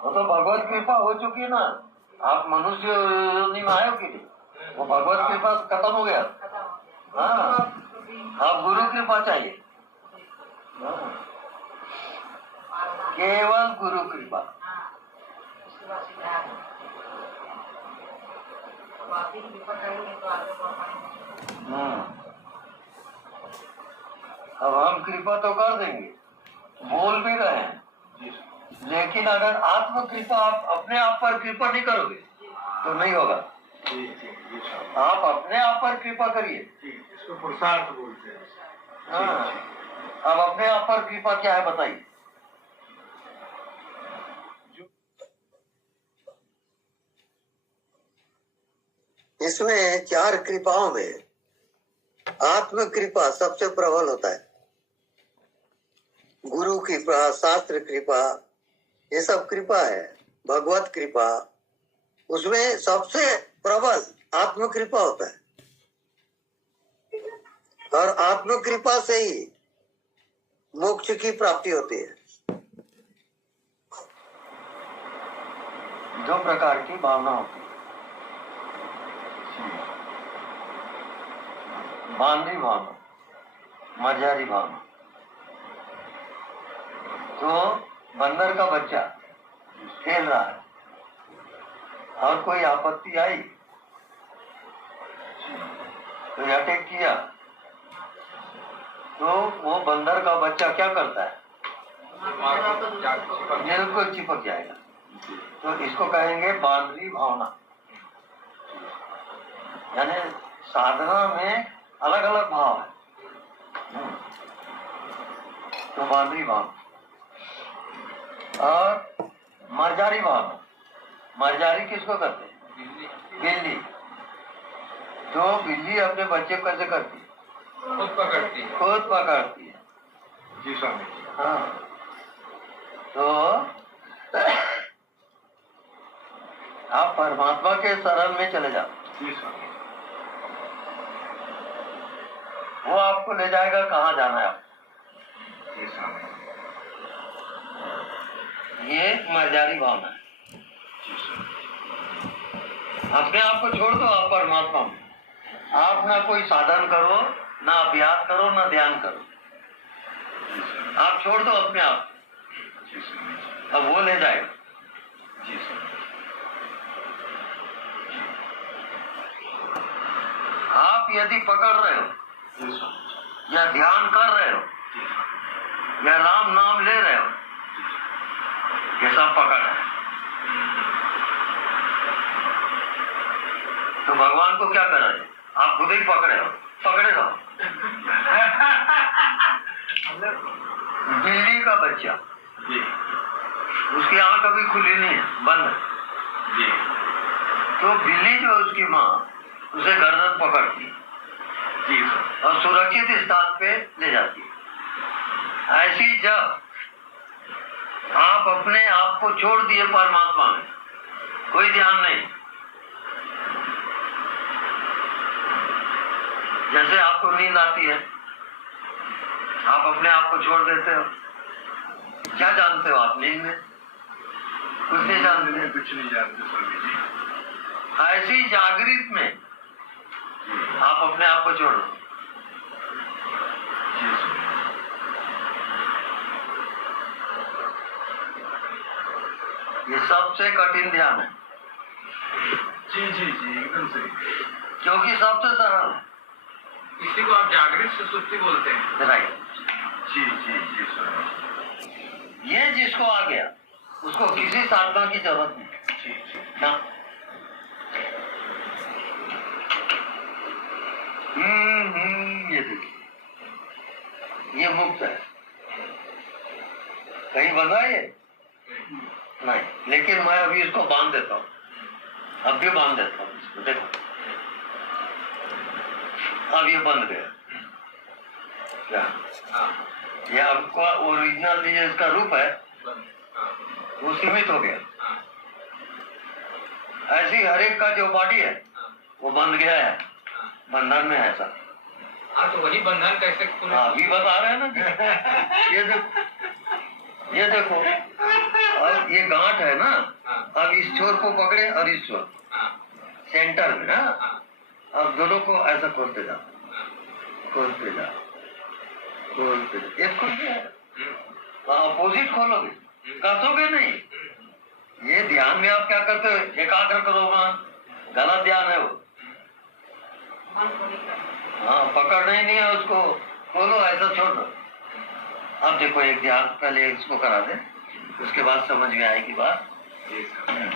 वो तो भगवत कृपा हो चुकी ना, आप मनुष्य योनि में आए हो कि नहीं, वो भगवत कृपा खत्म हो गया। हाँ, आप गुरु कृपा चाहिए। केवल गुरु कृपा। अब हम कृपा तो कर देंगे, बोल भी रहे हैं, लेकिन अगर आत्म कृपा आप अपने आप पर कृपा नहीं करोगे तो नहीं होगा। आप अपने आप पर कृपा करिए, इसको पुरुषार्थ बोलते हैं। हाँ, अब अपने आप पर कृपा क्या है बताइए। इसमें 4 कृपाओं में आत्म कृपा सबसे प्रबल होता है। गुरु कृपा, शास्त्र कृपा, ये सब कृपा है। भगवत कृपा, उसमें सबसे प्रबल आत्म कृपा होता है, और आत्म कृपा से ही मोक्ष की प्राप्ति होती है। 2 प्रकार की भावना होती है। बांधी भावना, मर्यादी भावना। तो बंदर का बच्चा खेल रहा है और कोई आपत्ति आई तो अटैक किया, तो वो बंदर का बच्चा क्या करता है, बिल्कुल चिपक जाएगा। तो इसको कहेंगे बांधवी भावना। यानी साधना में अलग अलग भाव है। तो बांधवी भावना और मर्जारी भावना। मर्जारी किसको करते हैं? बिल्ली। तो बिल्ली अपने बच्चे को कैसे करती है? खुद पकड़ती है। खुद पकड़ती है। जी स्वामी। हाँ, तो आप परमात्मा के शरण में चले जाओ, जी स्वामी। वो आपको ले जाएगा कहाँ जाना है आपको। जी स्वामी। ये मर्जारी भावना है। अपने आप को छोड़ दो, आप परमात्मा में। आप ना कोई साधन करो, ना अभ्यास करो, ना ध्यान करो, आप छोड़ दो अपने आप। अब वो ले जाएगा। आप यदि पकड़ रहे हो या ध्यान कर रहे हो या राम नाम ले रहे हो, ये सब पकड़ है, तो भगवान को क्या कर रहे हैं? आप खुद ही पकड़े हो, पकड़े रहो। बिल्ली का बच्चा, उसकी आंख कभी खुली नहीं है, बंद है। तो बिल्ली जो उसकी माँ उसे गर्दन पकड़ती है और सुरक्षित स्थान पे ले जाती है। ऐसी जब आप अपने आप को छोड़ दिए परमात्मा में, कोई ध्यान नहीं, जैसे आपको नींद आती है, आप अपने आप को छोड़ देते हो, क्या जानते हो आप नींद में? कुछ नहीं जानते। कुछ नहीं जानते स्वामी जी। ऐसी जागृत में आप अपने आप को छोड़ो। ये सबसे कठिन ध्यान है। जी जी जी, एकदम सही। क्योंकि सबसे सरल है। इसी को आप जागृत सुसुप्ति बोलते हैं। राइट। जी जी जी स्वामी। ये जिसको आ गया उसको किसी साधना की जरूरत नहीं ना। ये देखिए, ये मुक्त है, कहीं बंधा है ये नहीं, लेकिन मैं अभी इसको बांध देता हूँ, अब भी बांध देता हूँ इसको। देखो अब ये बंध गया क्या? ये आपका ओरिजिनल ये इसका रूप है, वो सीमित हो गया। ऐसी हर एक का जो बॉडी है वो बंध गया है, बंधन में है सब। हाँ, तो वही बंधन कैसे? अभी बता रहे हैं ना। ये देखो, ये देखो, और ये गांठ है ना, हाँ अब इस छोर को पकड़े और इस छोर हाँ सेंटर में ना, हाँ अब दोनों को ऐसा खोलते जाओ, हाँ खोलते जाओ, खोलते जाओ। एक खोल गया, हम्म, अपोजिट खोलोगे, कसोगे नहीं। ये ध्यान में आप क्या करते हो, एकाग्र करो वहां, गलत ध्यान है वो। हाँ, पकड़ना ही नहीं है उसको, खोलो ऐसा छोड़ दो। अब देखो एक ध्यान पहले इसको करा दे, उसके बाद समझ में आएगी बात। जी सर।